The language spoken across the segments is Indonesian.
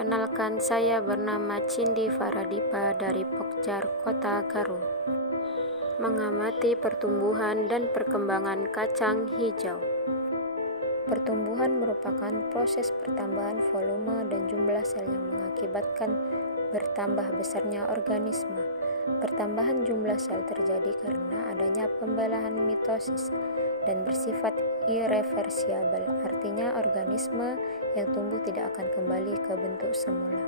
Perkenalkan, saya bernama Cindi Faradipa dari Pokjar, Kota Garut. Mengamati pertumbuhan dan perkembangan kacang hijau. Pertumbuhan merupakan proses pertambahan volume dan jumlah sel yang mengakibatkan bertambah besarnya organisme. Pertambahan jumlah sel terjadi karena adanya pembelahan mitosis dan bersifat irreversibel, artinya organisme yang tumbuh tidak akan kembali ke bentuk semula.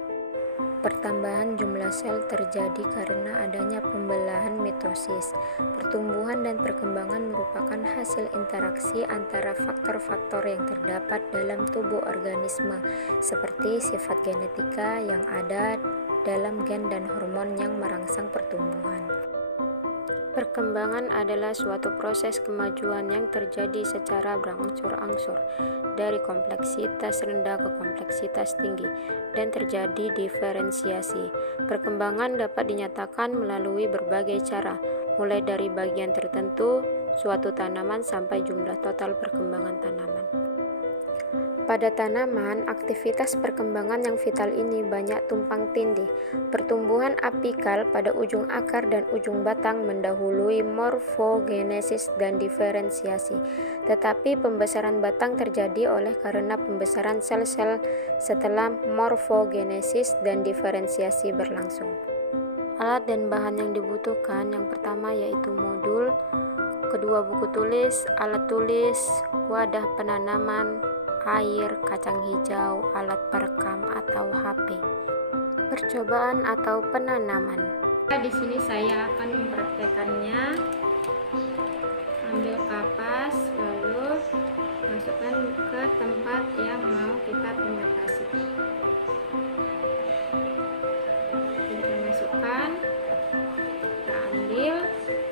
Pertambahan jumlah sel terjadi karena adanya pembelahan mitosis. Pertumbuhan dan perkembangan merupakan hasil interaksi antara faktor-faktor yang terdapat dalam tubuh organisme, seperti sifat genetika yang ada dalam gen dan hormon yang merangsang pertumbuhan. Perkembangan adalah suatu proses kemajuan yang terjadi secara berangsur-angsur dari kompleksitas rendah ke kompleksitas tinggi dan terjadi diferensiasi. Perkembangan dapat dinyatakan melalui berbagai cara, mulai dari bagian tertentu suatu tanaman sampai jumlah total perkembangan tanaman. Pada tanaman, aktivitas perkembangan yang vital ini banyak tumpang tindih. Pertumbuhan apikal pada ujung akar dan ujung batang mendahului morfogenesis dan diferensiasi. Tetapi pembesaran batang terjadi oleh karena pembesaran sel-sel setelah morfogenesis dan diferensiasi berlangsung. Alat dan bahan yang dibutuhkan yang pertama yaitu modul, kedua buku tulis, alat tulis, wadah penanaman, air, kacang hijau, alat perekam atau HP. Percobaan atau penanaman. Di sini saya akan mempraktekannya. Ambil kapas lalu masukkan ke tempat yang mau kita fermentasi. Kita masukkan, kita ambil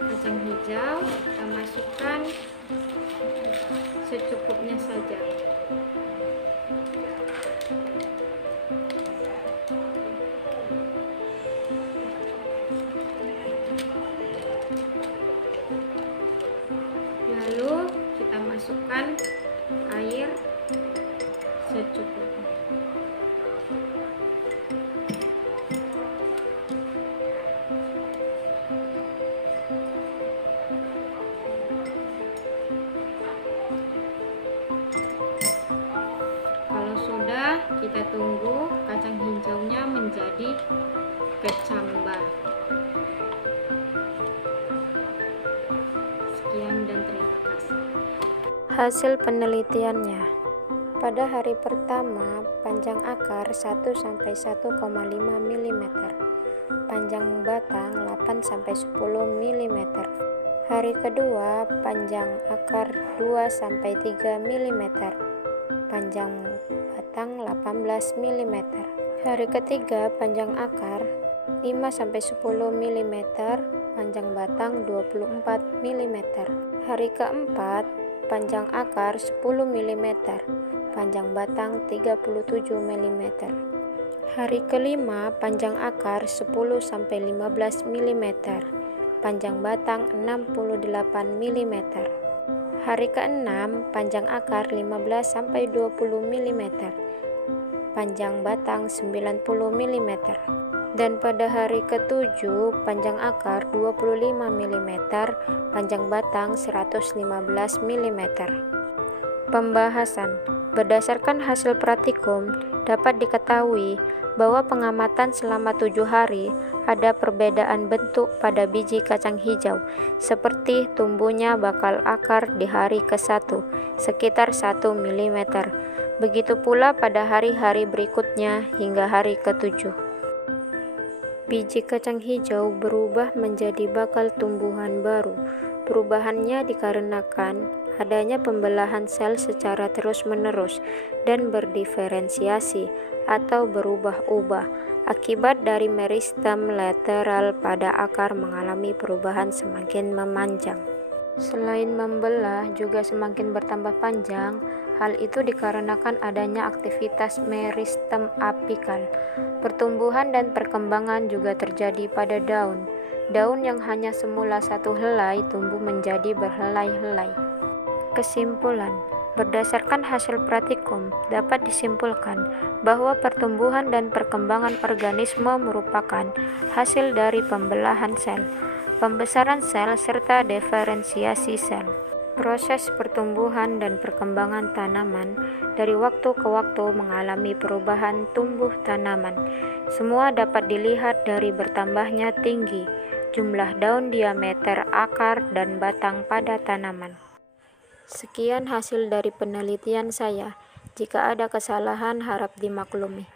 kacang hijau, kita masukkan secukupnya saja. Lalu kita masukkan air secukupnya. Kalau sudah, kita tunggu kacang hijaunya menjadi kecambah. Sekian dan terima kasih. Hasil penelitiannya. Pada hari pertama, panjang akar 1-1,5 mm, panjang batang 8-10 mm. Hari kedua, panjang akar 2-3 mm, panjang batang 18 mm. Hari ketiga, panjang akar 5-10 mm, panjang batang 24 mm. Hari keempat, panjang akar 10 mm, panjang batang 37 mm. Hari kelima, panjang akar 10-15 mm, panjang batang 68 mm. Hari keenam, panjang akar 15-20 mm, panjang batang 90 mm. Dan pada hari ketujuh, panjang akar 25 mm, panjang batang 115 mm. Pembahasan. Berdasarkan hasil praktikum, dapat diketahui bahwa pengamatan selama 7 hari ada perbedaan bentuk pada biji kacang hijau, seperti tumbuhnya bakal akar di hari ke-1, sekitar 1 mm. Begitu pula pada hari-hari berikutnya hingga hari ke-7. Biji kacang hijau berubah menjadi bakal tumbuhan baru. Perubahannya dikarenakan adanya pembelahan sel secara terus-menerus dan berdiferensiasi atau berubah-ubah akibat dari meristem lateral pada akar mengalami perubahan semakin memanjang. Selain membelah juga semakin bertambah panjang. Hal itu dikarenakan adanya aktivitas meristem apikal. Pertumbuhan dan perkembangan juga terjadi pada daun. Daun yang hanya semula satu helai tumbuh menjadi berhelai-helai. Kesimpulan, Berdasarkan hasil praktikum, dapat disimpulkan bahwa pertumbuhan dan perkembangan organisme merupakan hasil dari pembelahan sel, pembesaran sel, serta diferensiasi sel. Proses pertumbuhan dan perkembangan tanaman dari waktu ke waktu mengalami perubahan tumbuh tanaman. Semua dapat dilihat dari bertambahnya tinggi, jumlah daun, diameter akar, dan batang pada tanaman. Sekian hasil dari penelitian saya. Jika ada kesalahan, harap dimaklumi.